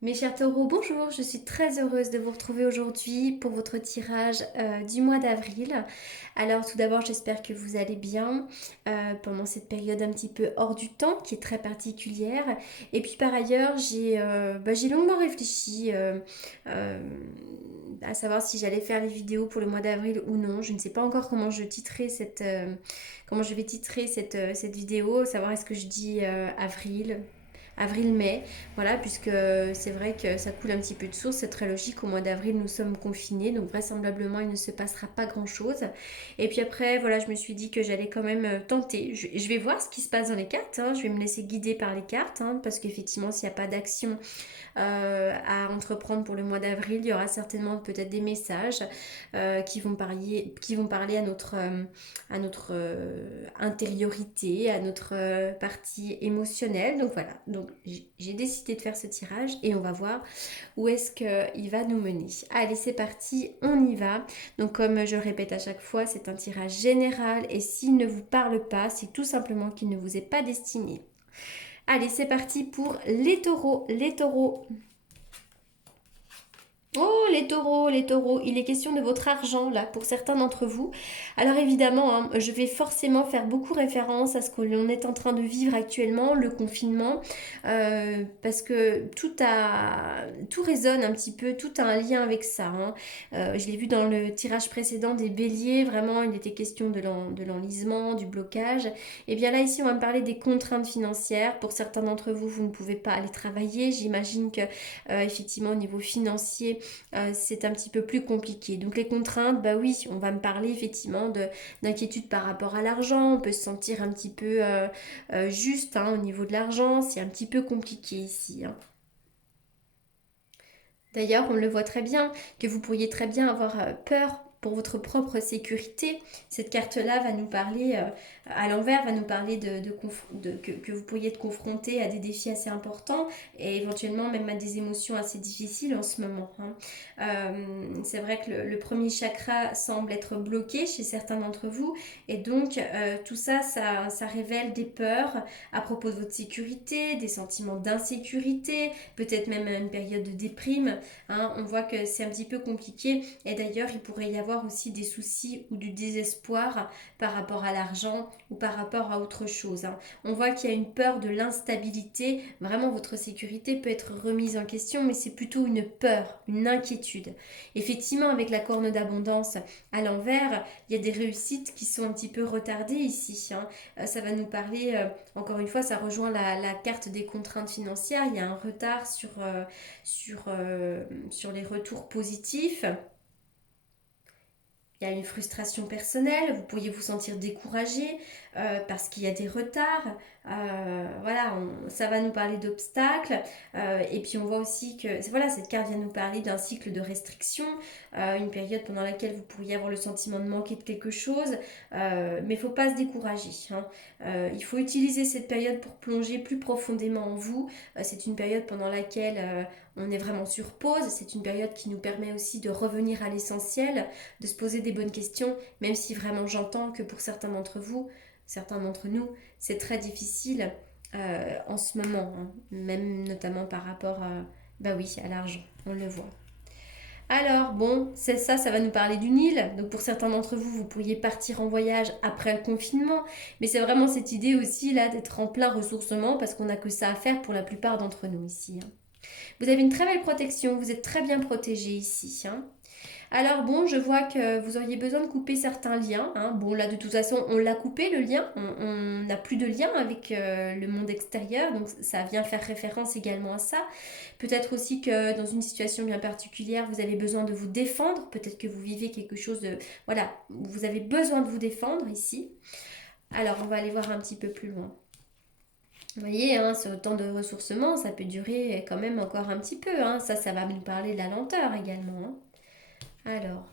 Mes chers taureaux, bonjour, je suis très heureuse de vous retrouver aujourd'hui pour votre tirage du mois d'avril. Alors tout d'abord, j'espère que vous allez bien pendant cette période un petit peu hors du temps qui est très particulière. Et puis par ailleurs, j'ai longuement réfléchi euh, à savoir si j'allais faire les vidéos pour le mois d'avril ou non. Je ne sais pas encore comment je vais titrer cette vidéo, savoir est-ce que je dis avril-mai. Voilà, puisque c'est vrai que ça coule un petit peu de source, c'est très logique. Au mois d'avril, nous sommes confinés, donc vraisemblablement, il ne se passera pas grand-chose. Et puis après, voilà, je me suis dit que j'allais quand même tenter. Je vais voir ce qui se passe dans les cartes, hein. Je vais me laisser guider par les cartes, hein, parce qu'effectivement, s'il n'y a pas d'action à entreprendre pour le mois d'avril, il y aura certainement peut-être des messages qui vont parler à notre intériorité, à notre partie émotionnelle. Donc voilà, donc j'ai décidé de faire ce tirage et on va voir où est-ce qu'il va nous mener. Allez, c'est parti, on y va. Donc comme je le répète à chaque fois, c'est un tirage général et s'il ne vous parle pas, c'est tout simplement qu'il ne vous est pas destiné. Allez, c'est parti pour les taureaux. Les taureaux, oh, les taureaux, il est question de votre argent là pour certains d'entre vous. Alors évidemment, hein, je vais forcément faire beaucoup référence à ce que l'on est en train de vivre actuellement, le confinement, parce que tout résonne un petit peu, tout a un lien avec ça, hein. Je l'ai vu dans le tirage précédent des béliers, vraiment il était question de l'enlisement, du blocage. Et bien là ici on va me parler des contraintes financières. Pour certains d'entre vous, vous ne pouvez pas aller travailler. J'imagine que effectivement au niveau financier, c'est un petit peu plus compliqué. Donc les contraintes, bah oui, on va me parler effectivement d'inquiétude par rapport à l'argent. On peut se sentir un petit peu juste, hein, au niveau de l'argent. C'est un petit peu compliqué ici, hein. D'ailleurs, on le voit très bien que vous pourriez très bien avoir peur pour votre propre sécurité. Cette carte-là va nous parler, à l'envers, va nous parler que vous pourriez être confronté à des défis assez importants et éventuellement même à des émotions assez difficiles en ce moment, hein. C'est vrai que le premier chakra semble être bloqué chez certains d'entre vous et donc tout ça, ça révèle des peurs à propos de votre sécurité, des sentiments d'insécurité, peut-être même une période de déprime, hein. On voit que c'est un petit peu compliqué et d'ailleurs il pourrait y avoir aussi des soucis ou du désespoir par rapport à l'argent ou par rapport à autre chose, hein. On voit qu'il y a une peur de l'instabilité, vraiment votre sécurité peut être remise en question, mais c'est plutôt une peur, une inquiétude. Effectivement, avec la corne d'abondance à l'envers, il y a des réussites qui sont un petit peu retardées ici, hein. Ça va nous parler, encore une fois, ça rejoint la carte des contraintes financières, il y a un retard sur les retours positifs. Il y a une frustration personnelle, vous pourriez vous sentir découragé parce qu'il y a des retards. Voilà, ça va nous parler d'obstacles. Et puis on voit aussi que voilà, cette carte vient nous parler d'un cycle de restriction, une période pendant laquelle vous pourriez avoir le sentiment de manquer de quelque chose. Mais il ne faut pas se décourager, hein. Il faut utiliser cette période pour plonger plus profondément en vous. C'est une période pendant laquelle on est vraiment sur pause. C'est une période qui nous permet aussi de revenir à l'essentiel, de se poser des bonnes questions, même si vraiment j'entends que pour certains d'entre vous, certains d'entre nous, c'est très difficile en ce moment, hein, même notamment par rapport bah oui, à l'argent, on le voit. Alors bon, c'est ça, ça va nous parler d'une île. Donc pour certains d'entre vous, vous pourriez partir en voyage après le confinement. Mais c'est vraiment cette idée aussi là d'être en plein ressourcement parce qu'on n'a que ça à faire pour la plupart d'entre nous ici, hein. Vous avez une très belle protection, vous êtes très bien protégé ici, hein. Alors bon, je vois que vous auriez besoin de couper certains liens, hein. Bon, là de toute façon, on l'a coupé le lien, on n'a plus de lien avec le monde extérieur, donc ça vient faire référence également à ça. Peut-être aussi que dans une situation bien particulière, vous avez besoin de vous défendre, peut-être que vous vivez quelque chose de... Voilà, vous avez besoin de vous défendre ici. Alors, on va aller voir un petit peu plus loin. Vous voyez, hein, ce temps de ressourcement, ça peut durer quand même encore un petit peu, hein. Ça va nous parler de la lenteur également, hein. Alors,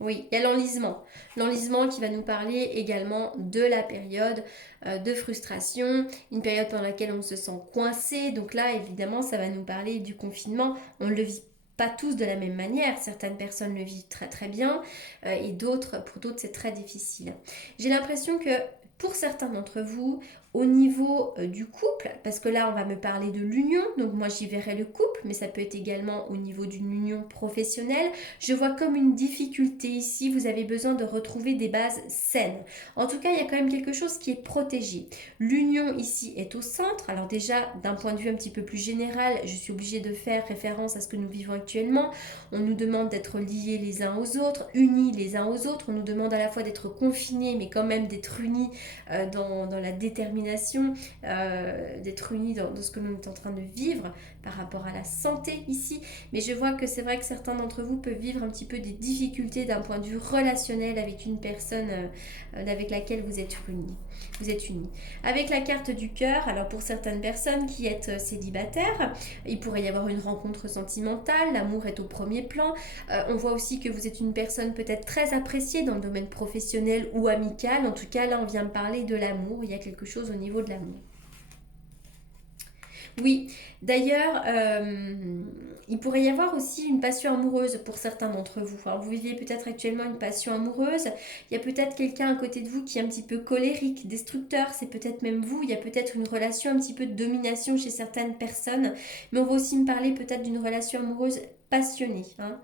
oui, il y a l'enlisement. L'enlisement qui va nous parler également de la période de frustration, une période pendant laquelle on se sent coincé. Donc là, évidemment, ça va nous parler du confinement. On ne le vit pas tous de la même manière. Certaines personnes le vivent très très bien et pour d'autres, c'est très difficile. J'ai l'impression que pour certains d'entre vous, Au niveau du couple, parce que là on va me parler de l'union, donc moi j'y verrai le couple, mais ça peut être également au niveau d'une union professionnelle. Je vois comme une difficulté ici, vous avez besoin de retrouver des bases saines. En tout cas, il y a quand même quelque chose qui est protégé. L'union ici est au centre. Alors déjà, d'un point de vue un petit peu plus général, je suis obligée de faire référence à ce que nous vivons actuellement. On nous demande d'être liés les uns aux autres, unis les uns aux autres. On nous demande à la fois d'être confinés, mais quand même d'être unis dans la détermination, d'être unis dans ce que nous sommes en train de vivre par rapport à la santé ici. Mais je vois que c'est vrai que certains d'entre vous peuvent vivre un petit peu des difficultés d'un point de vue relationnel avec une personne avec laquelle vous êtes unis. Vous êtes unis. Avec la carte du cœur, alors pour certaines personnes qui êtes célibataires, il pourrait y avoir une rencontre sentimentale, l'amour est au premier plan. On voit aussi que vous êtes une personne peut-être très appréciée dans le domaine professionnel ou amical. En tout cas, là, on vient me parler de l'amour. Il y a quelque chose au niveau de l'amour. Oui, d'ailleurs, il pourrait y avoir aussi une passion amoureuse pour certains d'entre vous. Alors, vous viviez peut-être actuellement une passion amoureuse. Il y a peut-être quelqu'un à côté de vous qui est un petit peu colérique, destructeur. C'est peut-être même vous. Il y a peut-être une relation un petit peu de domination chez certaines personnes. Mais on va aussi me parler peut-être d'une relation amoureuse passionnée, hein.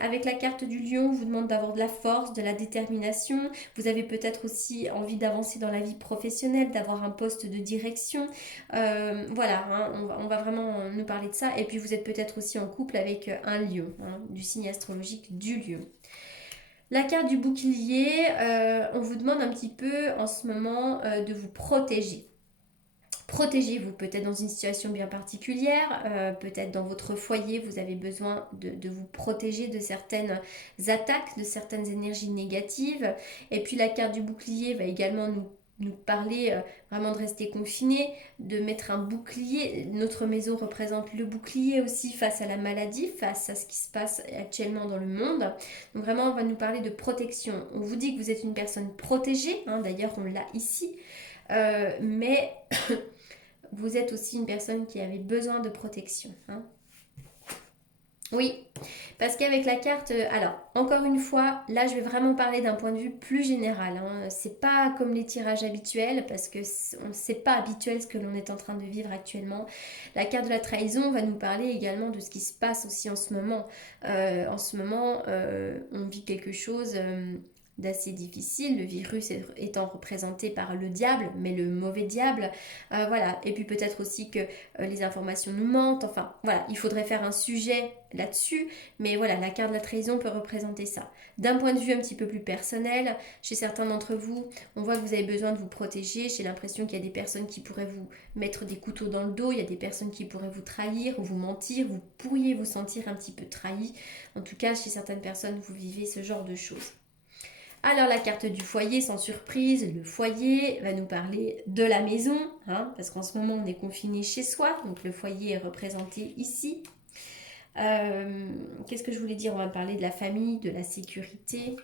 Avec la carte du lion, on vous demande d'avoir de la force, de la détermination. Vous avez peut-être aussi envie d'avancer dans la vie professionnelle, d'avoir un poste de direction. Voilà, hein, on va vraiment nous parler de ça. Et puis vous êtes peut-être aussi en couple avec un lion, hein, du signe astrologique du lion. La carte du bouclier, on vous demande un petit peu en ce moment de vous protéger. Protégez-vous peut-être dans une situation bien particulière, peut-être dans votre foyer, vous avez besoin de vous protéger de certaines attaques, de certaines énergies négatives. Et puis la carte du bouclier va également nous parler vraiment de rester confiné, de mettre un bouclier. Notre maison représente le bouclier aussi face à la maladie, face à ce qui se passe actuellement dans le monde. Donc vraiment, on va nous parler de protection. On vous dit que vous êtes une personne protégée, hein, d'ailleurs on l'a ici, mais vous êtes aussi une personne qui avait besoin de protection, hein. Oui, parce qu'avec la carte, alors encore une fois, là je vais vraiment parler d'un point de vue plus général, hein. C'est pas comme les tirages habituels parce que c'est pas habituel ce que l'on est en train de vivre actuellement. La carte de la trahison va nous parler également de ce qui se passe aussi en ce moment. On vit quelque chose d'assez difficile, le virus étant représenté par le diable, mais le mauvais diable. Voilà, et puis peut-être aussi que les informations nous mentent, enfin voilà, il faudrait faire un sujet là-dessus, mais voilà, la carte de la trahison peut représenter ça. D'un point de vue un petit peu plus personnel, chez certains d'entre vous, on voit que vous avez besoin de vous protéger, j'ai l'impression qu'il y a des personnes qui pourraient vous mettre des couteaux dans le dos, il y a des personnes qui pourraient vous trahir, vous mentir, vous pourriez vous sentir un petit peu trahi. En tout cas, chez certaines personnes, vous vivez ce genre de choses. Alors la carte du foyer, sans surprise, le foyer va nous parler de la maison, hein, parce qu'en ce moment on est confiné chez soi, donc le foyer est représenté ici. Qu'est-ce que je voulais dire? On va parler de la famille, de la sécurité.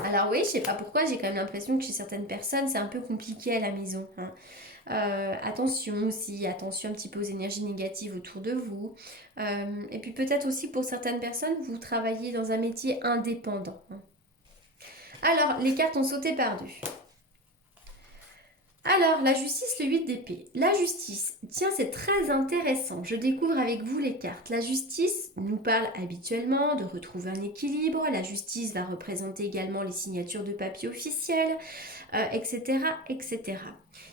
Alors oui, je sais pas pourquoi, j'ai quand même l'impression que chez certaines personnes c'est un peu compliqué à la maison, hein. Attention aussi, attention un petit peu aux énergies négatives autour de vous. Et puis peut-être aussi pour certaines personnes, vous travaillez dans un métier indépendant, hein. Alors, les cartes ont sauté par-deux. Alors, la justice, le 8 d'épée. La justice, tiens, c'est très intéressant. Je découvre avec vous les cartes. La justice nous parle habituellement de retrouver un équilibre. La justice va représenter également les signatures de papier officiels, etc., etc.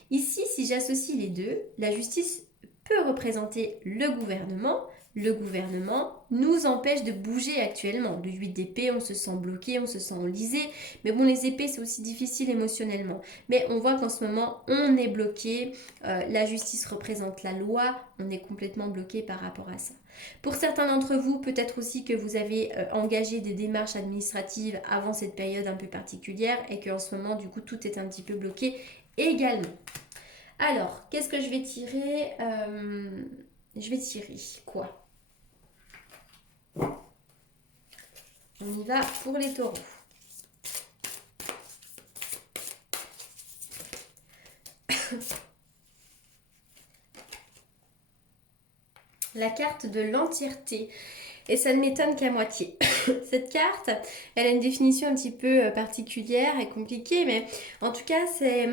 Ici, si j'associe les deux, la justice peut représenter le gouvernement. Le gouvernement nous empêche de bouger actuellement. Le 8 d'épée, on se sent bloqué, on se sent enlisé. Mais bon, les épées, c'est aussi difficile émotionnellement. Mais on voit qu'en ce moment, on est bloqué. La justice représente la loi. On est complètement bloqué par rapport à ça. Pour certains d'entre vous, peut-être aussi que vous avez engagé des démarches administratives avant cette période un peu particulière et qu'en ce moment, du coup, tout est un petit peu bloqué également. Alors, qu'est-ce que je vais tirer? Je vais tirer quoi? On y va pour les taureaux. La carte de l'entièreté. Et ça ne m'étonne qu'à moitié. Cette carte, elle a une définition un petit peu particulière et compliquée, mais en tout cas, c'est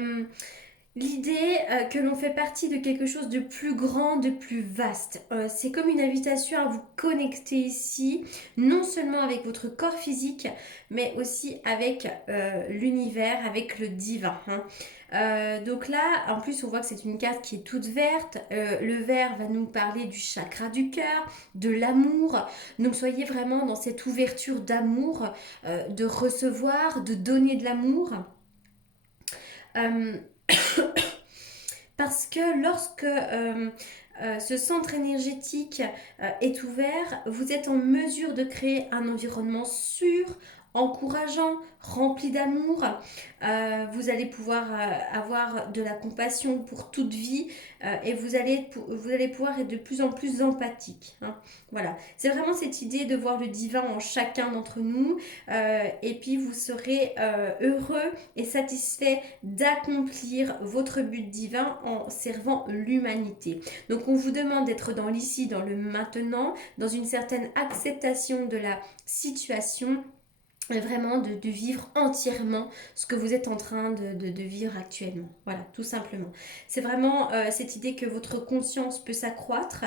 l'idée que l'on fait partie de quelque chose de plus grand, de plus vaste. C'est comme une invitation à vous connecter ici, non seulement avec votre corps physique, mais aussi avec l'univers, avec le divin, hein. Donc là, en plus, on voit que c'est une carte qui est toute verte. Le vert va nous parler du chakra du cœur, de l'amour. Donc soyez vraiment dans cette ouverture d'amour, de recevoir, de donner de l'amour. Euh, Parce que lorsque ce centre énergétique est ouvert, vous êtes en mesure de créer un environnement sûr, encourageant, rempli d'amour. Vous allez pouvoir avoir de la compassion pour toute vie et vous allez pouvoir être de plus en plus empathique, hein. Voilà, c'est vraiment cette idée de voir le divin en chacun d'entre nous et puis vous serez heureux et satisfait d'accomplir votre but divin en servant l'humanité. Donc on vous demande d'être dans l'ici, dans le maintenant, dans une certaine acceptation de la situation, vraiment de vivre entièrement ce que vous êtes en train de vivre actuellement. Voilà, tout simplement. C'est vraiment cette idée que votre conscience peut s'accroître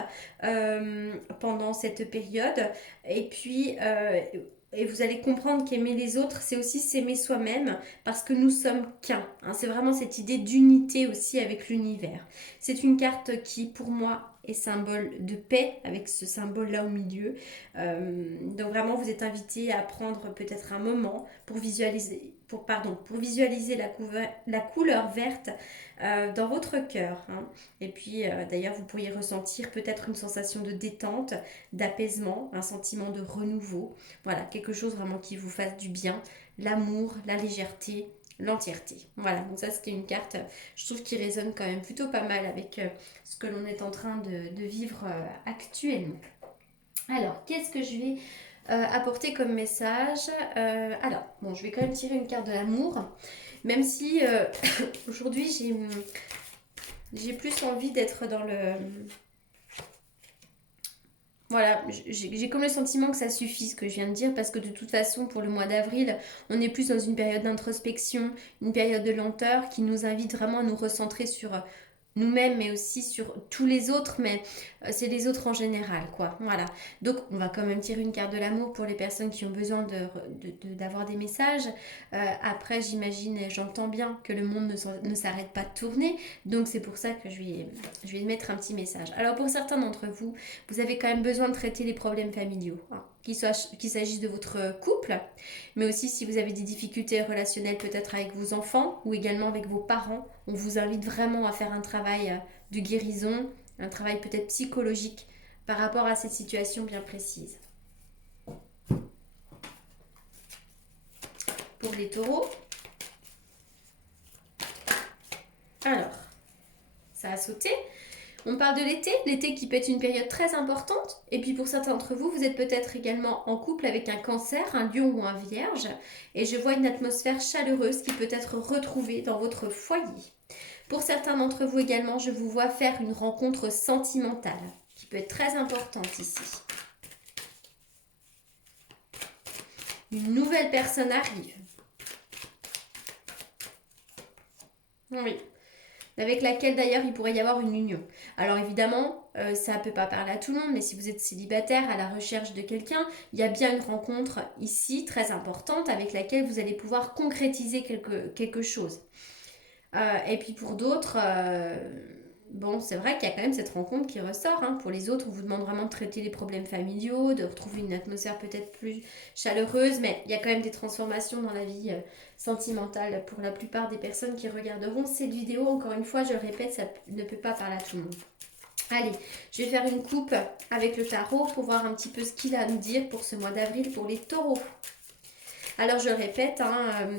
pendant cette période. Et puis, et vous allez comprendre qu'aimer les autres, c'est aussi s'aimer soi-même parce que nous sommes qu'un, hein. C'est vraiment cette idée d'unité aussi avec l'univers. C'est une carte qui, pour moi, est symbole de paix avec ce symbole là au milieu. Donc vraiment, vous êtes invité à prendre peut-être un moment pour visualiser, pour visualiser la couleur verte dans votre cœur, hein. Et puis d'ailleurs, vous pourriez ressentir peut-être une sensation de détente, d'apaisement, un sentiment de renouveau. Voilà, quelque chose vraiment qui vous fasse du bien, l'amour, la légèreté, l'entièreté. Voilà, donc ça c'était une carte, je trouve, qui résonne quand même plutôt pas mal avec ce que l'on est en train de vivre actuellement. Alors, qu'est-ce que je vais apporter comme message? Alors, bon, je vais quand même tirer une carte de l'amour, même si aujourd'hui j'ai plus envie d'être dans le... Voilà, j'ai comme le sentiment que ça suffit ce que je viens de dire parce que de toute façon pour le mois d'avril, on est plus dans une période d'introspection, une période de lenteur qui nous invite vraiment à nous recentrer sur nous-mêmes mais aussi sur tous les autres, mais c'est les autres en général quoi. Voilà. Donc on va quand même tirer une carte de l'amour pour les personnes qui ont besoin d'avoir des messages. Après j'imagine et j'entends bien que le monde ne s'arrête pas de tourner, donc c'est pour ça que je vais mettre un petit message. Alors pour certains d'entre vous, vous avez quand même besoin de traiter les problèmes familiaux, hein. Qu'il s'agisse de votre couple, mais aussi si vous avez des difficultés relationnelles peut-être avec vos enfants ou également avec vos parents. On vous invite vraiment à faire un travail de guérison, un travail peut-être psychologique par rapport à cette situation bien précise. Pour les taureaux, alors, ça a sauté. On parle de l'été qui peut être une période très importante. Et puis pour certains d'entre vous, vous êtes peut-être également en couple avec un cancer, un lion ou un vierge. Et je vois une atmosphère chaleureuse qui peut être retrouvée dans votre foyer. Pour certains d'entre vous également, je vous vois faire une rencontre sentimentale qui peut être très importante ici. Une nouvelle personne arrive. Oui. Avec laquelle d'ailleurs il pourrait y avoir une union. Alors évidemment, ça ne peut pas parler à tout le monde, mais si vous êtes célibataire à la recherche de quelqu'un, il y a bien une rencontre ici très importante avec laquelle vous allez pouvoir concrétiser quelque chose. Et puis pour d'autres, bon, c'est vrai qu'il y a quand même cette rencontre qui ressort, hein. Pour les autres, on vous demande vraiment de traiter les problèmes familiaux, de retrouver une atmosphère peut-être plus chaleureuse, mais il y a quand même des transformations dans la vie sentimentale pour la plupart des personnes qui regarderont cette vidéo. Encore une fois, je le répète, ça ne peut pas parler à tout le monde. Allez, je vais faire une coupe avec le tarot pour voir un petit peu ce qu'il a à nous dire pour ce mois d'avril pour les taureaux. Alors je répète, hein,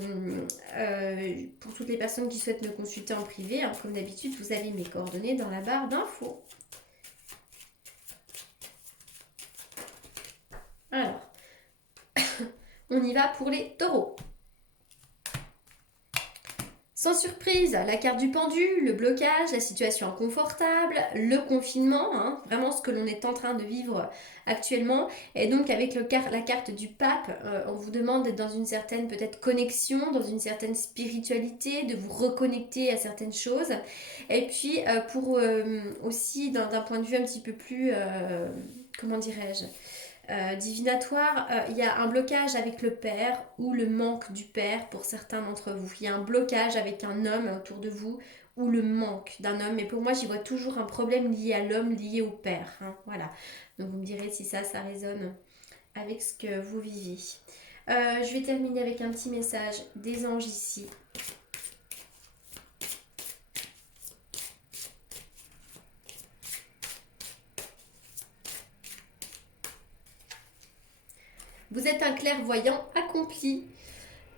pour toutes les personnes qui souhaitent me consulter en privé, hein, comme d'habitude, vous avez mes coordonnées dans la barre d'infos. Alors, on y va pour les taureaux. Sans surprise, la carte du pendu, le blocage, la situation inconfortable, le confinement, hein, vraiment ce que l'on est en train de vivre actuellement. Et donc avec la carte du pape, on vous demande d'être dans une certaine peut-être connexion, dans une certaine spiritualité, de vous reconnecter à certaines choses. Et puis pour aussi d'un point de vue un petit peu plus, comment dirais-je, divinatoire, il y a un blocage avec le père ou le manque du père pour certains d'entre vous. Il y a un blocage avec un homme autour de vous ou le manque d'un homme. Mais pour moi, j'y vois toujours un problème lié à l'homme, lié au père, hein. Voilà. Donc vous me direz si ça résonne avec ce que vous vivez. Je vais terminer avec un petit message des anges ici. Vous êtes un clairvoyant accompli.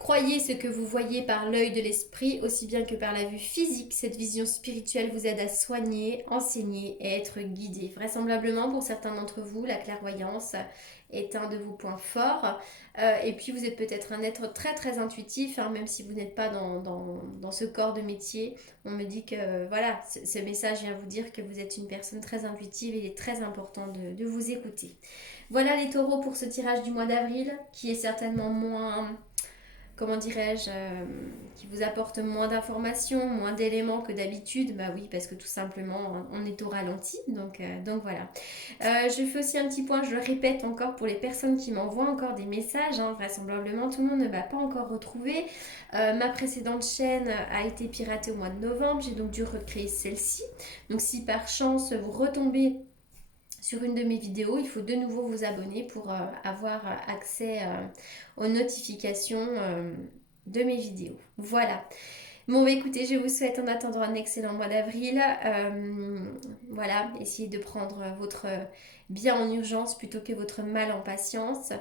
Croyez ce que vous voyez par l'œil de l'esprit aussi bien que par la vue physique. Cette vision spirituelle vous aide à soigner, enseigner et être guidé. Vraisemblablement, pour certains d'entre vous, la clairvoyance est un de vos points forts. Et puis, vous êtes peut-être un être très très intuitif, hein, même si vous n'êtes pas dans ce corps de métier. On me dit que voilà, ce message vient vous dire que vous êtes une personne très intuitive et il est très important de vous écouter. Voilà les taureaux pour ce tirage du mois d'avril, qui est certainement moins, comment dirais-je, qui vous apporte moins d'informations, moins d'éléments que d'habitude. Bah oui, parce que tout simplement, on est au ralenti. Donc voilà. Je fais aussi un petit point, je le répète encore pour les personnes qui m'envoient encore des messages. Hein, vraisemblablement, tout le monde ne m'a pas encore retrouvé. Ma précédente chaîne a été piratée au mois de novembre. J'ai donc dû recréer celle-ci. Donc si par chance vous retombez sur une de mes vidéos, il faut de nouveau vous abonner pour avoir accès aux notifications de mes vidéos. Voilà. Bon, bah, écoutez, je vous souhaite en attendant un excellent mois d'avril. Voilà, essayez de prendre votre bien en urgence plutôt que votre mal en patience.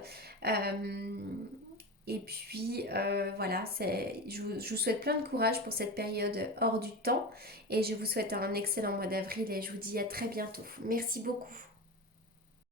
Et puis voilà, je vous souhaite plein de courage pour cette période hors du temps. Et je vous souhaite un excellent mois d'avril et je vous dis à très bientôt. Merci beaucoup.